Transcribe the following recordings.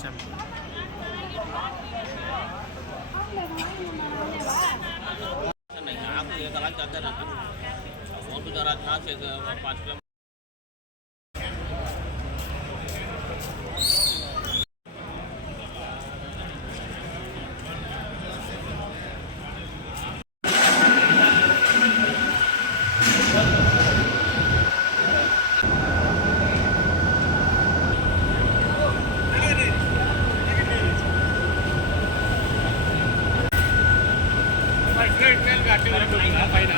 சாமி నాకు ఎకరాకి దగ్గర ఓటు ధర నాకు పార్టీ యాక్టివ్ పైన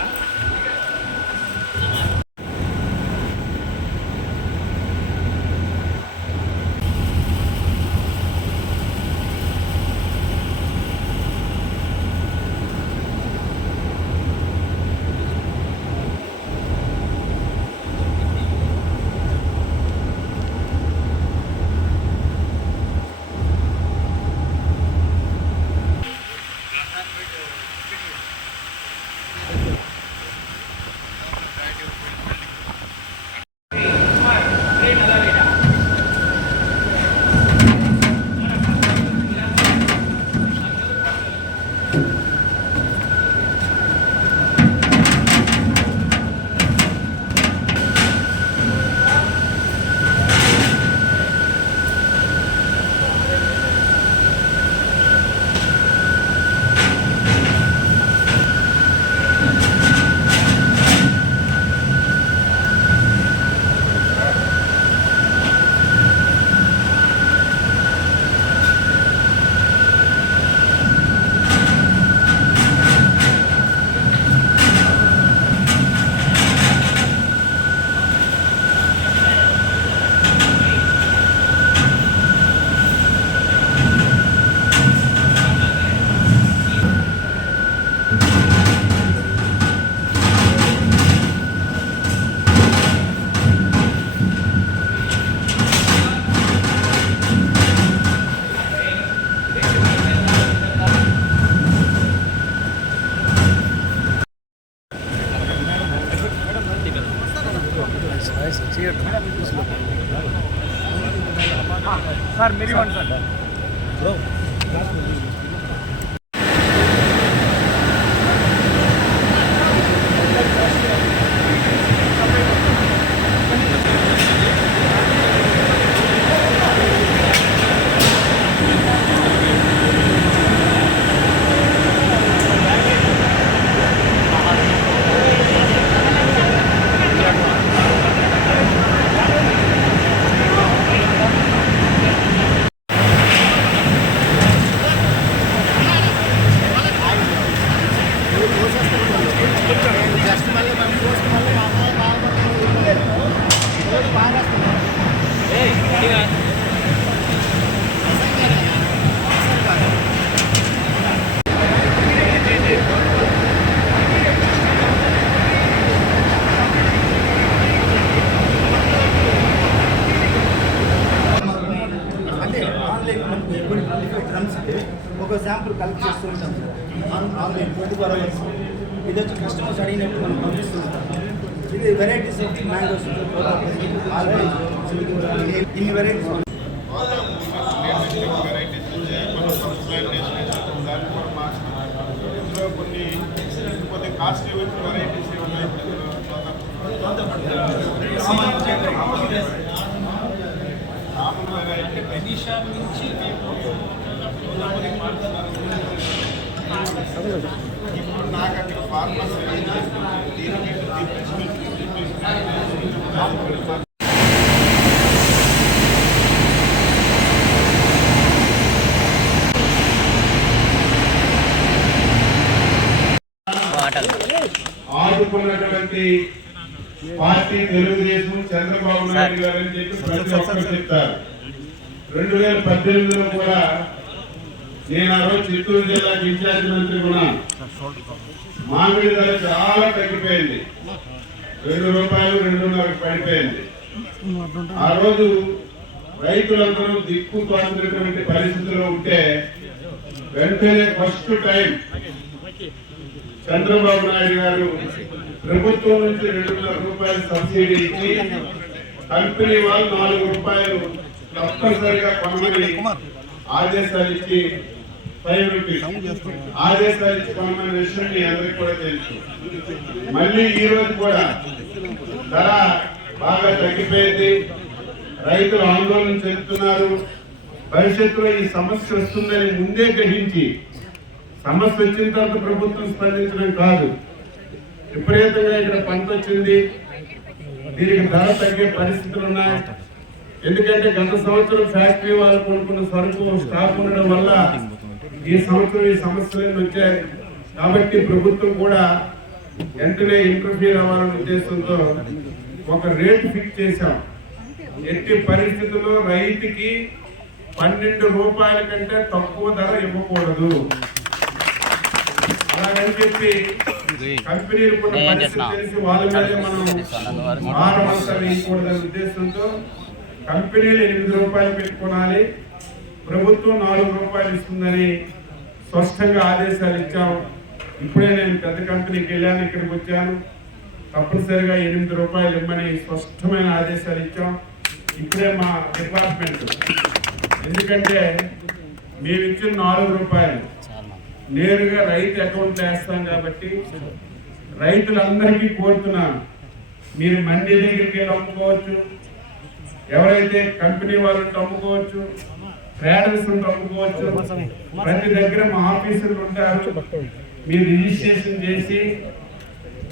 ਸਰ ਮੇਰੀ one sir online twenty four hours. ఇది వచ్చి కస్టమర్స్ అడిగినట్టు మనం పంపిస్తూ ఇది వెరైటీస్ ఆఫ్ మ్యాంగోస్ ఇన్ని వెరైటీస్ ఇందులో కొన్ని కొద్ది కాస్ట్లీ వచ్చిన వెరైటీస్ ఉన్నాయి కామన్ వెరైటీ నుంచి ఇప్పుడు నాకు అక్కడ ఫార్మర్స్ దీనికి ఆదుకున్నటువంటి పార్టీ తెలుగుదేశం చంద్రబాబు నాయుడు గారు అని చెప్పి ప్రతి ఒక్కరు చెప్తారు. రెండు వేల పద్దెనిమిదిలో కూడా నేను ఆ రోజు చిత్తూరు జిల్లాకి ఇన్ఛార్జ్ మంత్రి కూడా మామిడి ధర చాలా తగ్గిపోయింది. రెండు రూపాయలు రెండున్నరకు పడిపోయింది. ఆ రోజు రైతులందరూ దిక్కు తోచినటువంటి పరిస్థితిలో ఉంటే వెంటనే ఫస్ట్ టైం చంద్రబాబు నాయుడు గారు ప్రభుత్వం నుంచి రెండున్నర రూపాయలు సబ్సిడీ ఇచ్చి కంపెనీ వాళ్ళు నాలుగు రూపాయలు తప్పనిసరిగా కొనమని ఆదేశాలు ఇచ్చి ఫైవ్ రూపీస్ ఆదేశాలు విషయం మీ కూడా తెలుసు. మళ్ళీ ఈ రోజు కూడా ధర బాగా తగ్గిపోయింది. రైతులు ఆందోళన చెందుతున్నారు. భవిష్యత్తులో ఈ సమస్య వస్తుందని ముందే గ్రహించి సమస్య వచ్చిన తర్వాత ప్రభుత్వం స్పందించడం కాదు. విపరీతంగా ఇక్కడ పంట వచ్చింది. దీనికి ధర తగ్గే పరిస్థితులు ఉన్నాయి. ఎందుకంటే గత సంవత్సరం ఫ్యాక్టరీ వాళ్ళు కొనుక్కున్న సరుకు స్టాక్ ఉండడం వల్ల ఈ సంవత్సరం ఈ సమస్యలన్నీ వచ్చాయి. కాబట్టి ప్రభుత్వం కూడా వెంటనే ఇంటర్ఫీర్ అవ్వాలనే ఉద్దేశంతో ఒక రేటు ఫిక్స్ చేశాం. ఎట్టి పరిస్థితుల్లో రైతుకి పన్నెండు రూపాయల కంటే తక్కువ ధర ఇవ్వకూడదు. అలాగని చెప్పి కంపెనీలు కూడా పరిస్థితి తెలిసి వాళ్ళ మీదే మనం అంతా వేయకూడదనే ఉద్దేశంతో కంపెనీలు ఎనిమిది రూపాయలు పెట్టుకోవాలి. ప్రభుత్వం నాలుగు రూపాయలు ఇస్తుందని స్పష్టంగా ఆదేశాలు ఇచ్చాం ఇప్పుడే నేను పెద్ద కంపెనీకి వెళ్ళాను ఇక్కడికి వచ్చాను. తప్పనిసరిగా ఎనిమిది రూపాయలు ఇమ్మని స్పష్టమైన ఆదేశాలు ఇచ్చాం. ఇప్పుడే మా డిపార్ట్మెంట్. ఎందుకంటే మేము ఇచ్చిన నాలుగు రూపాయలు నేరుగా రైతు అకౌంట్ వేస్తాం కాబట్టి రైతులందరికీ కోరుతున్నాను. మీరు మండీ దగ్గరికి వెళ్ళి అమ్ముకోవచ్చు. ఎవరైతే కంపెనీ వాళ్ళు అమ్ముకోవచ్చు. ట్రేడర్స్ తప్పుకోవచ్చు ప్రతి దగ్గర మా ఆఫీసులు ఉంటారు. మీరు రిజిస్ట్రేషన్ చేసి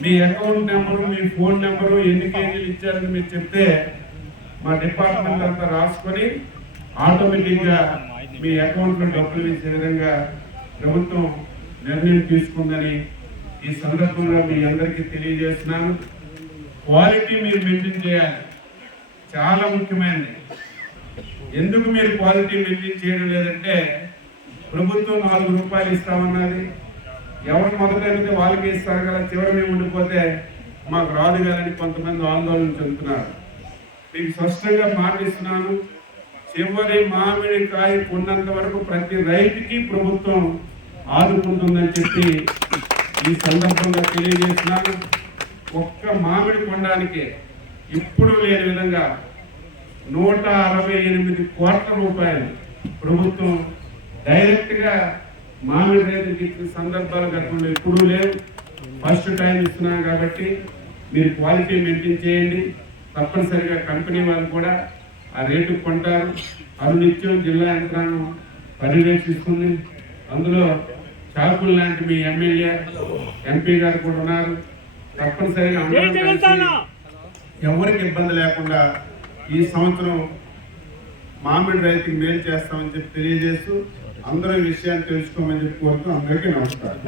మీ అకౌంట్ నెంబరు మీ ఫోన్ నెంబరు ఎన్ని కేజీలు ఇచ్చారని మీరు చెప్తే మా డిపార్ట్మెంట్ అంతా రాసుకొని ఆటోమేటిక్గా మీ అకౌంట్లో డబ్బులు వేసే విధంగా ప్రభుత్వం నిర్ణయం తీసుకుందని ఈ సందర్భంగా మీ అందరికీ తెలియజేస్తున్నాను. క్వాలిటీ మీరు మెయింటైన్ చేయాలి. చాలా ముఖ్యమైనది. ఎందుకు మీరు క్వాలిటీ మెయింటైన్ చేయడం లేదంటే ప్రభుత్వం నాలుగు రూపాయలు ఇస్తామన్నది? ఎవరు మొదలైతే వాళ్ళకి ఇస్తారు కదా చివరి మేము ఉండిపోతే మాకు రాదు కదని కొంతమంది ఆందోళన చెందుతున్నారు. మీకు స్పష్టంగా మాటిస్తున్నాను చివరి మామిడి కాయ కొన్నంత వరకు ప్రతి రైతుకి ప్రభుత్వం ఆదుకుంటుందని చెప్పి ఈ సందర్భంగా తెలియజేస్తున్నాను. ఒక్క మామిడి కొనడానికి ఇప్పుడు లేని విధంగా నూట అరవై ఎనిమిది కోట్ల రూపాయలు ప్రభుత్వం డైరెక్ట్గా మామిడి రైతులకు ఇచ్చిన సందర్భాలు గతంలో ఎప్పుడూ లేవు. ఫస్ట్ టైం ఇస్తున్నాం కాబట్టి మీరు క్వాలిటీ మెయింటైన్ చేయండి. తప్పనిసరిగా కంపెనీ వాళ్ళు కూడా ఆ రేటు కొంటారు. అనునిత్యం జిల్లా యంత్రాంగం పర్యవేక్షిస్తుంది. అందులో చాకులు లాంటి మీ ఎమ్మెల్యే ఎంపీ గారు కూడా ఉన్నారు. తప్పనిసరిగా ఎవరికి ఇబ్బంది లేకుండా ఈ సంవత్సరం మామిడి రైతుకి మేలు చేస్తామని చెప్పి తెలియజేస్తూ అందరూ విషయాన్ని తెలుసుకోమని చెప్పి కోరుతూ అందరికీ నమస్కారం.